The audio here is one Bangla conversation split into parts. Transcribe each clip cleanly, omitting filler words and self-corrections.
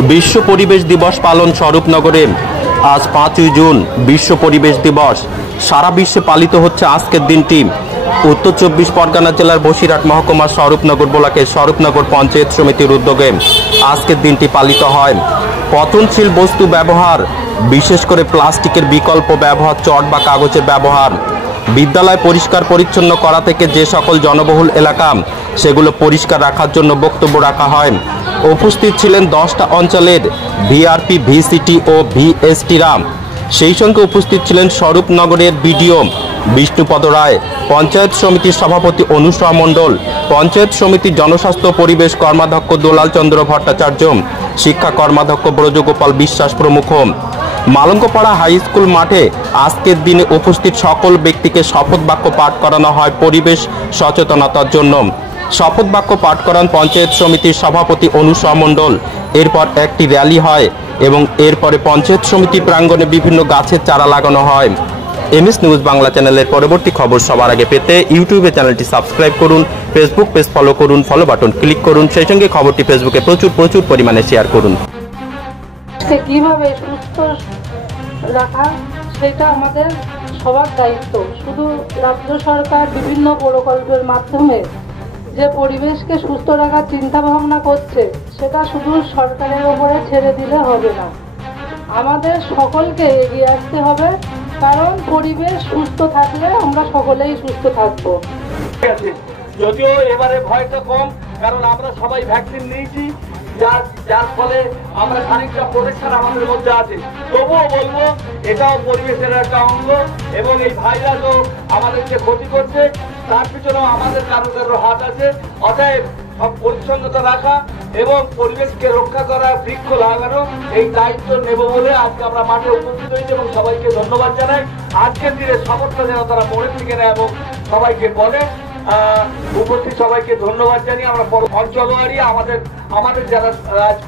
বিশ্ব পরিবেশ দিবস পালন স্বরূপনগরে। আজ 5ই জুন বিশ্ব পরিবেশ দিবস। সারা বিশ্বে পালিত হচ্ছে আজকের দিনটি। উত্তর 24 পরগনা জেলার বসিরহাট মহকুমার স্বরূপনগর ব্লকের স্বরূপনগর পঞ্চায়েত সমিতির উদ্যোগে আজকের দিনটি পালিত হয়। পচনশীল বস্তু ব্যবহার, বিশেষ করে প্লাস্টিকের বিকল্প ব্যবহার, চট বা কাগজের ব্যবহার, বিদ্যালয় পরিষ্কার পরিচ্ছন্ন করা থেকে যে সকল জনবহুল এলাকা সেগুলো পরিষ্কার রাখার জন্য বক্তব্য রাখা হয়। উপস্থিত ছিলেন 10টা অঞ্চলের ভিআরপি, ভিসিটি ও ভিএসটিরা। সেই সঙ্গে উপস্থিত ছিলেন স্বরূপনগরের বিডিও বিষ্ণুপদ রায়, পঞ্চায়েত সমিতির সভাপতি অনুসা মণ্ডল, পঞ্চায়েত সমিতির জনস্বাস্থ্য পরিবেশ কর্মাধ্যক্ষ দুলাল চন্দ্র ভট্টাচার্য, শিক্ষা কর্মাধ্যক্ষ ব্রজগোপাল বিশ্বাস প্রমুখ। মালঙ্গপাড়া হাই স্কুল মাঠে আজকের দিনে উপস্থিত সকল ব্যক্তিকে শপথ বাক্য পাঠ করানো হয় পরিবেশ সচেতনতার জন্য। শপথ বাক্য পাঠ করান পঞ্চায়েত সমিতির সভাপতি অনুসা মণ্ডল। এরপর একটি র্যালি হয় এবং এরপরে পঞ্চায়েত সমিতি প্রাঙ্গণে বিভিন্ন গাছের চারা লাগানো হয়। এমএস নিউজ বাংলা চ্যানেলের পরবর্তী খবর সবার আগে পেতে ইউটিউবে চ্যানেলটি সাবস্ক্রাইব করুন, ফেসবুক পেজ ফলো করুন, ফলো বাটন ক্লিক করুন, সেই সঙ্গে খবরটি ফেসবুকে প্রচুর পরিমাণে শেয়ার করুন। কিভাবে সুস্থ রাখা সেটা আমাদের সবার দায়িত্ব। শুধু রাজ্য সরকার বিভিন্ন প্রকল্পের মাধ্যমে যে পরিবেশকে সুস্থ রাখার চিন্তা ভাবনা করছে সেটা শুধু সরকারের ওপরে ছেড়ে দিলে হবে না, আমাদের সকলকে এগিয়ে আসতে হবে। কারণ পরিবেশ সুস্থ থাকলে আমরা সকলেই সুস্থ থাকবো। যদিও এবারে ভয়টা কম, কারণ আমরা সবাই ভ্যাকসিন নিয়েছি, যার ফলে আমরা খানিকটা প্রোটেকশন আমাদের মধ্যে আছে। তবুও বলবো এটাও পরিবেশের একটা অঙ্গ এবং এই ভাইরাসও আমাদেরকে ক্ষতি করছে, তার পিছনেও আমাদের কারো হাত আছে। অতএব সব পরিচ্ছন্নতা রাখা এবং পরিবেশকে রক্ষা করা, বৃক্ষ লাগানো, এই দায়িত্ব নেব বলে আজকে আমরা মাঠে উপস্থিত হয়েছি এবং সবাইকে ধন্যবাদ জানাই। আজকের দিনে শপথটা যেন তারা মনের থেকে নেয় এবং সবাইকে বলে। উপস্থিত সবাইকে ধন্যবাদ জানিয়ে আমরা অঞ্চলওয়ারি আমাদের যারা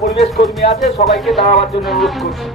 পরিবেশ কর্মী আছে সবাইকে দাঁড়াবার জন্য অনুরোধ করছি।